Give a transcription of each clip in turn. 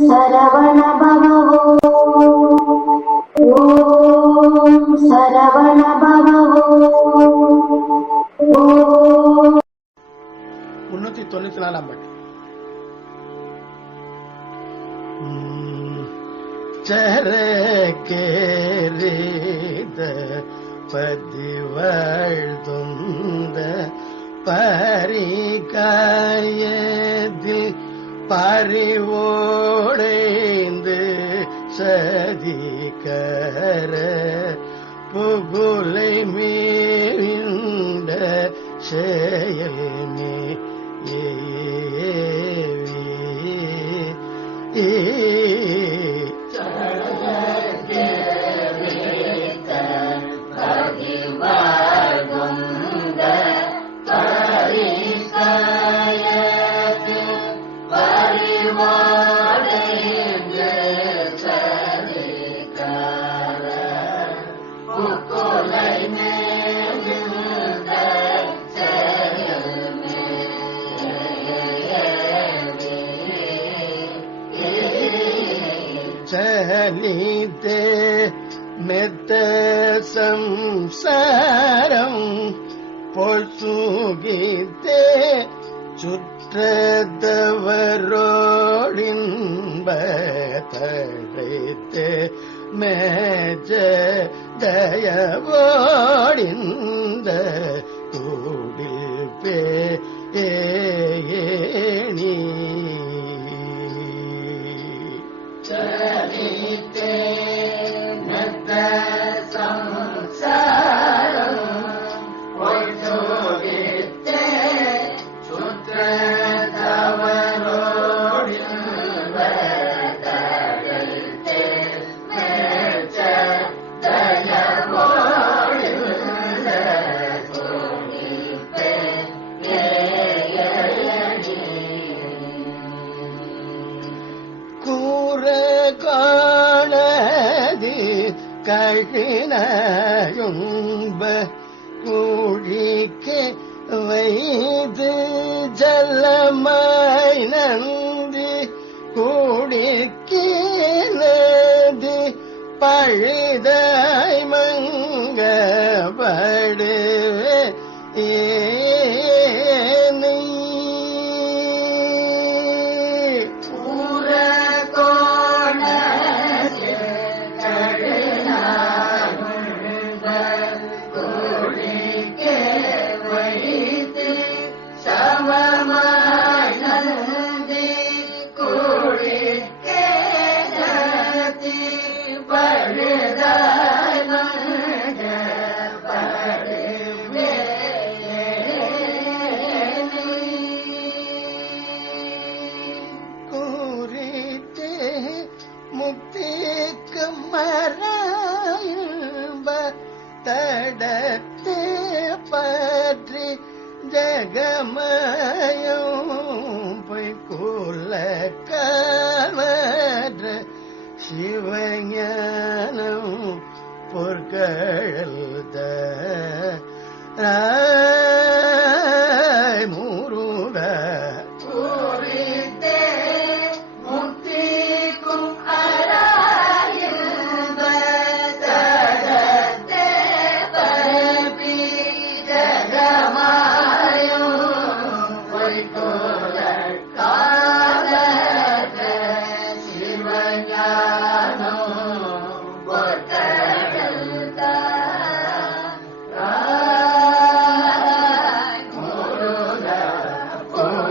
சரவண பவோ ஓம் சரவண பவோ 394 பாட்டு. சரக்கேரித பதிவழ்துந்த பரிகாயதில் பறிவோடைந்து சதிகர புகுலை மேவிந்த செயல்மே சலித்தே மெத்த சம்சாரம் பொசுகித்தே சுற்றதவரோடின்ப தழைத்தே மேஜ தயவோடிந்த கூடில் பேணி சலித்தே மெத்த சம்சாரம் பொசுகித்தே சுற்றதவரோடின்ப தழைத்தே மேஜ தயவோடிந்த கூடில் பேணி கூற காணதி கழினையும்ப கூழிக்கு வைது ஜலமாய் நந்தி கூடிக்கு நதி பழிதாய் மங்கபடுவே முக்திக்கு மராயன்ப தடத்தே பற்றி ஜகமயம் பொய்க்குள்ள கால்வற்ற சிவஞானம் பொற்கழல்த ராய் முருக Oh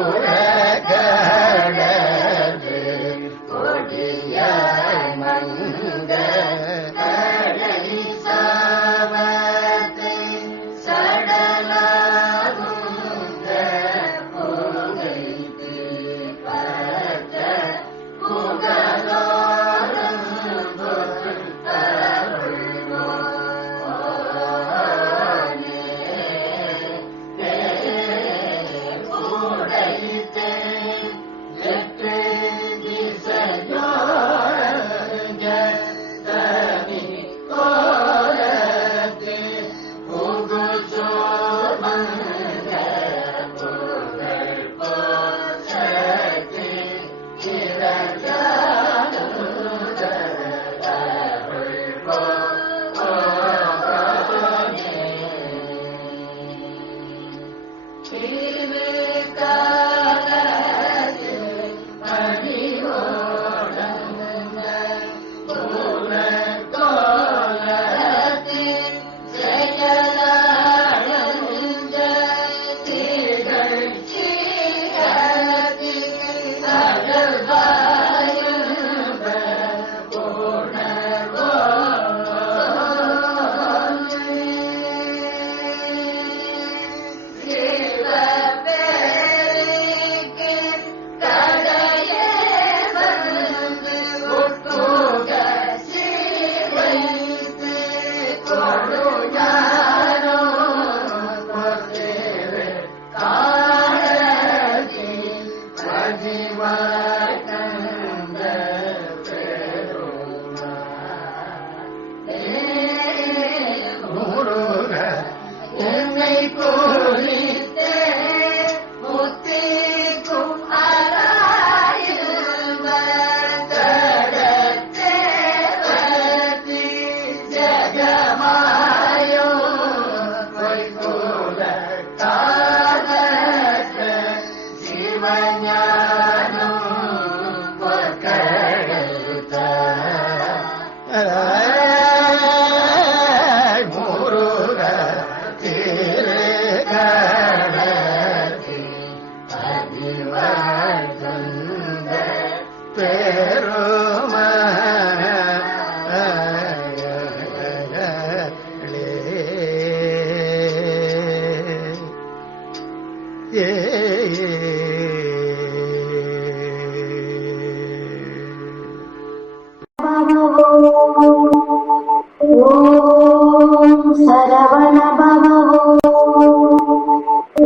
ஓம் சரவண பவோ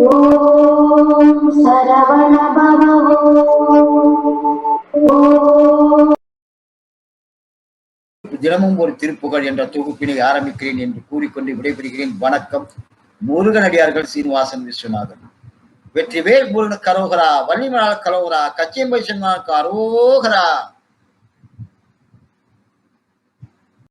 ஓம் சரவண பவோ தினமும் ஒரு திருப்புகழ் என்ற தொகுப்பினை ஆரம்பிக்கிறேன் என்று கூறிக்கொண்டு விடைபெறுகிறேன். வணக்கம். முருகனடியார்கள் சீனிவாசன் விஸ்வநாதன். வெற்றிவேல் முருகனுக்கு அரோகரா, வள்ளிமலால் கரோகரா, கச்சியம்பை சென்மானுக்கு அரோகரா.